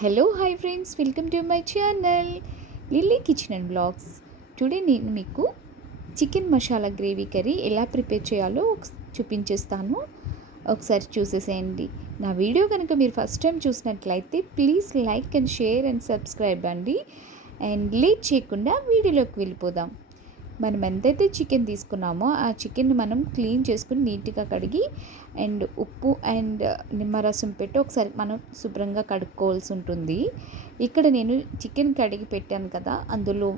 Hello hi friends, welcome to my channel Lilly kitchen and blogs. Today నేను మీకు chicken masala gravy curry ఎలా prepare చేయాలో చూపించేస్తాను. ఒకసారి చూసేసేయండి. నా వీడియో కనుక మీరు ఫస్ట్ టైం చూసినట్లయితే please like and share and subscribe అండి. అండ్ లేట్ చేయకుండా వీడియోలోకి వెళ్ళిపోదాం. మనం ఎంతైతే చికెన్ తీసుకున్నామో ఆ చికెన్ మనం క్లీన్ చేసుకుని నీట్గా కడిగి అండ్ ఉప్పు అండ్ నిమ్మరసం పెట్టి ఒకసారి మనం శుభ్రంగా కడుక్కోవాల్సి ఉంటుంది. ఇక్కడ నేను చికెన్ కడిగి పెట్టాను కదా, అందులో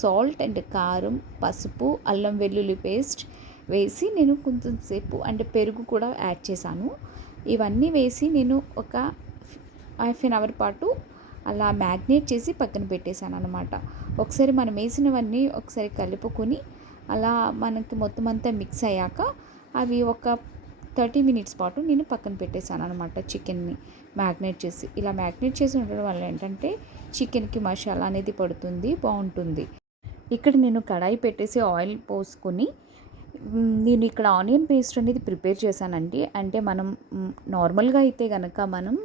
సాల్ట్ అండ్ కారం, పసుపు, అల్లం వెల్లుల్లి పేస్ట్ వేసి నేను కొంచెం సేపు అంటే పెరుగు కూడా యాడ్ చేశాను. ఇవన్నీ వేసి నేను ఒక హాఫ్ అన్ అవర్ పాటు అలా మ్యాగ్నేట్ చేసి పక్కన పెట్టేశాను అనమాట. ఒకసారి మనం వేసినవన్నీ ఒకసారి కలుపుకొని అలా మనకి మొత్తం అంతా మిక్స్ అయ్యాక అవి ఒక 30 మినిట్స్ పాటు నేను పక్కన పెట్టేశాను అనమాట. చికెన్ని మ్యాగ్నేట్ చేసి ఇలా మ్యాగ్నేట్ చేసి ఉండడం వల్ల ఏంటంటే చికెన్కి మసాలా అనేది పడుతుంది, బాగుంటుంది. ఇక్కడ నేను కడాయి పెట్టేసి ఆయిల్ పోసుకొని నేను ఇక్కడ ఆనియన్ పేస్ట్ అనేది ప్రిపేర్ చేశానండి. అంటే మనం నార్మల్గా అయితే కనుక మనం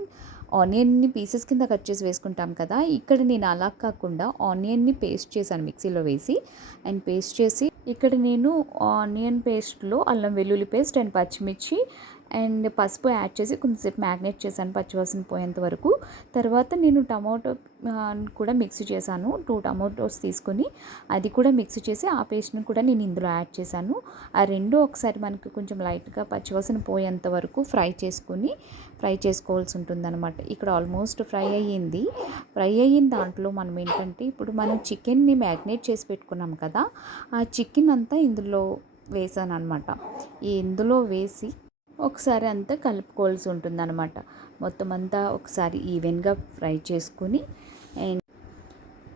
ఆనియన్ని పీసెస్ కింద కట్ చేసి వేసుకుంటాం కదా, ఇక్కడ నేను అలా కాకుండా ఆనియన్ని పేస్ట్ చేశాను మిక్సీలో వేసి. అండ్ పేస్ట్ చేసి ఇక్కడ నేను ఆనియన్ పేస్ట్లో అల్లం వెల్లుల్లి పేస్ట్ అండ్ పచ్చిమిర్చి అండ్ పసుపు యాడ్ చేసి కొంచెంసేపు మ్యాగ్నేట్ చేశాను పచ్చివాసన పోయేంత వరకు. తర్వాత నేను టమాటో కూడా మిక్సీ చేశాను. 2 టమాటోస్ తీసుకొని అది కూడా మిక్సీ చేసి ఆ పేస్ట్ని కూడా నేను ఇందులో యాడ్ చేశాను. ఆ రెండు ఒకసారి మనకి కొంచెం లైట్గా పచ్చివాసన పోయేంత వరకు ఫ్రై చేసుకోవాల్సి ఉంటుందన్నమాట. ఇక్కడ ఆల్మోస్ట్ ఫ్రై అయిన దాంట్లో మనం ఏంటంటే ఇప్పుడు మనం చికెన్ని మ్యాగ్నేట్ చేసి పెట్టుకున్నాం కదా, ఆ చికెన్ అంతా ఇందులో వేసాను అనమాట. ఇందులో వేసి ఒకసారి అంతా కలుపుకోవాల్సి ఉంటుందన్నమాట. మొత్తం అంతా ఒకసారి ఈవెన్గా ఫ్రై చేసుకుని అండ్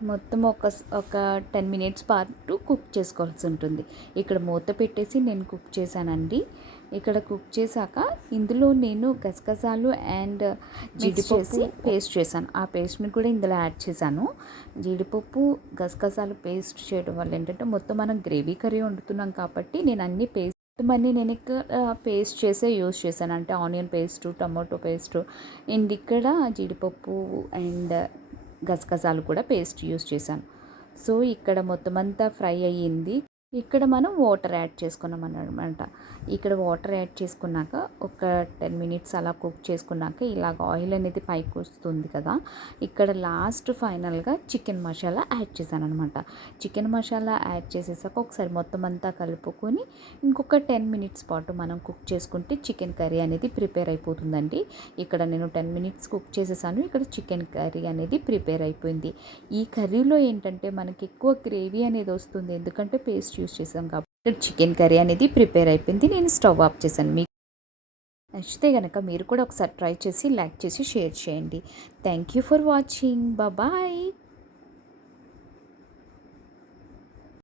మొత్తం ఒక 10 మినిట్స్ పాటు కుక్ చేసుకోవాల్సి ఉంటుంది. ఇక్కడ మూత పెట్టేసి నేను కుక్ చేశానండి. ఇక్కడ కుక్ చేశాక ఇందులో నేను గసగసాలు అండ్ జీడిపప్పు పేస్ట్ చేశాను. ఆ పేస్ట్ని కూడా ఇందులో యాడ్ చేశాను. జీడిపప్పు గసగసాలు పేస్ట్ చేయడం వల్ల ఏంటంటే మొత్తం మనం గ్రేవీ కర్రీ వండుతున్నాం కాబట్టి నేను అన్ని పేస్ట్ చేసే యూస్ చేశాను. అంటే onion paste, tomato paste and ఇక్కడ జీడిపప్పు అండ్ గసగసాలు కూడా పేస్ట్ యూస్ చేశాను. సో ఇక్కడ మొత్తం అంతా ఫ్రై అయ్యింది. ఇక్కడ మనం వాటర్ యాడ్ చేసుకున్నాం అన్నమాట. ఇక్కడ వాటర్ యాడ్ చేసుకున్నాక ఒక 10 మినిట్స్ అలా కుక్ చేసుకున్నాక ఇలాగ ఆయిల్ అనేది పైకి వస్తుంది కదా, ఇక్కడ లాస్ట్ ఫైనల్గా చికెన్ మసాలా యాడ్ చేశాను అనమాట. చికెన్ మసాలా యాడ్ చేసేసాక ఒకసారి మొత్తం అంతా కలుపుకొని ఇంకొక 10 మినిట్స్ పాటు మనం కుక్ చేసుకుంటే చికెన్ కర్రీ అనేది ప్రిపేర్ అయిపోతుందండి. ఇక్కడ నేను 10 మినిట్స్ కుక్ చేసేసాను. ఇక్కడ చికెన్ కర్రీ అనేది ప్రిపేర్ అయిపోయింది. ఈ కర్రీలో ఏంటంటే మనకి ఎక్కువ గ్రేవీ అనేది వస్తుంది, ఎందుకంటే పేస్ట్ యూస్ చేసాం కాబట్టి. ఇక్కడ చికెన్ కర్రీ అనేది ప్రిపేర్ అయిపోయింది. నేను స్టవ్ ఆఫ్ చేశాను. మీకు నచ్చితే కనుక మీరు కూడా ఒకసారి ట్రై చేసి లైక్ చేసి షేర్ చేయండి. Thank you for watching. Bye.